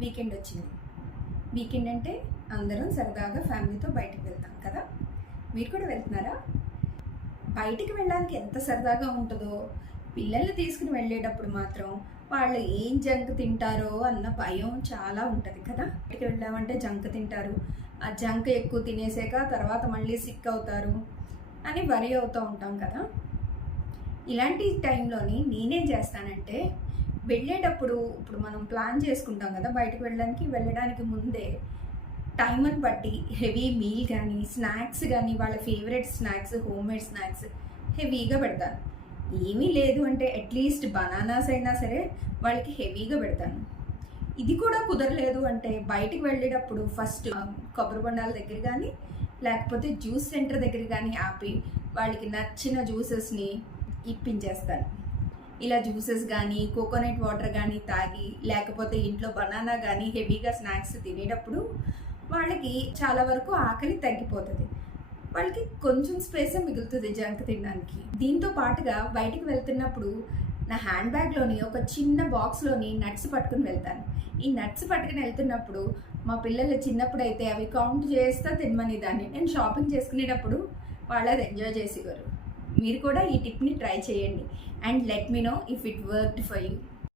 Weekend వచ్చింది. Weekend అంటే అందరం సరదాగా ఫ్యామిలీతో బయటకు వెళ్తాం కదా. మీరు కూడా వెళ్తున్నారా? బయటికి వెళ్ళడానికి ఎంత సరదాగా ఉంటుందో, పిల్లల్ని తీసుకుని వెళ్ళేటప్పుడు మాత్రం వాళ్ళు ఏం జంక్ తింటారో అన్న భయం చాలా ఉంటుంది కదా. బయటికి వెళ్ళామంటే జంక్ తింటారు, ఆ జంక్ ఎక్కువ తినేసాక తర్వాత మళ్ళీ సిక్ అవుతారు అని వరి అవుతూ ఉంటాం కదా. ఇలాంటి టైంలోని నేనేం చేస్తానంటే, వెళ్ళేటప్పుడు ఇప్పుడు మనం ప్లాన్ చేసుకుంటాం కదా బయటకు వెళ్ళడానికి ముందే టైంని బట్టి హెవీ మీల్ కానీ స్నాక్స్ కానీ వాళ్ళ ఫేవరెట్ స్నాక్స్ హోమ్మేడ్ స్నాక్స్ హెవీగా పెడతాను. ఏమీ లేదు అంటే అట్లీస్ట్ బనానాస్ అయినా సరే వాళ్ళకి హెవీగా పెడతాను. ఇది కూడా కుదరలేదు అంటే బయటికి వెళ్ళేటప్పుడు ఫస్ట్ కొబ్బరి బొండాల దగ్గర కానీ లేకపోతే జ్యూస్ సెంటర్ దగ్గర కానీ ఆపి వాళ్ళకి నచ్చిన జ్యూసెస్ని ఇప్పించేస్తాను. ఇలా జ్యూసెస్ కానీ కోకోనట్ వాటర్ కానీ తాగి లేకపోతే ఇంట్లో బనానా కానీ హెవీగా స్నాక్స్ తినేటప్పుడు వాళ్ళకి చాలా వరకు ఆకలి తగ్గిపోతుంది. వాళ్ళకి కొంచెం స్పేస్ మిగులుతుంది జంక్ తినడానికి. దీంతో పాటుగా బయటికి వెళ్తున్నప్పుడు నా హ్యాండ్ బ్యాగ్లోని ఒక చిన్న బాక్స్లోని నట్స్ పట్టుకుని వెళ్తాను. ఈ నట్స్ పట్టుకుని వెళ్తున్నప్పుడు మా పిల్లలు చిన్నప్పుడు అయితే అవి కౌంట్ చేస్తా తినమని దాన్ని నేను షాపింగ్ చేసుకునేటప్పుడు వాళ్ళు అది ఎంజాయ్ చేసేవారు. మీరు కూడా ఈ టిప్ని ట్రై చేయండి and let me know if it worked for you.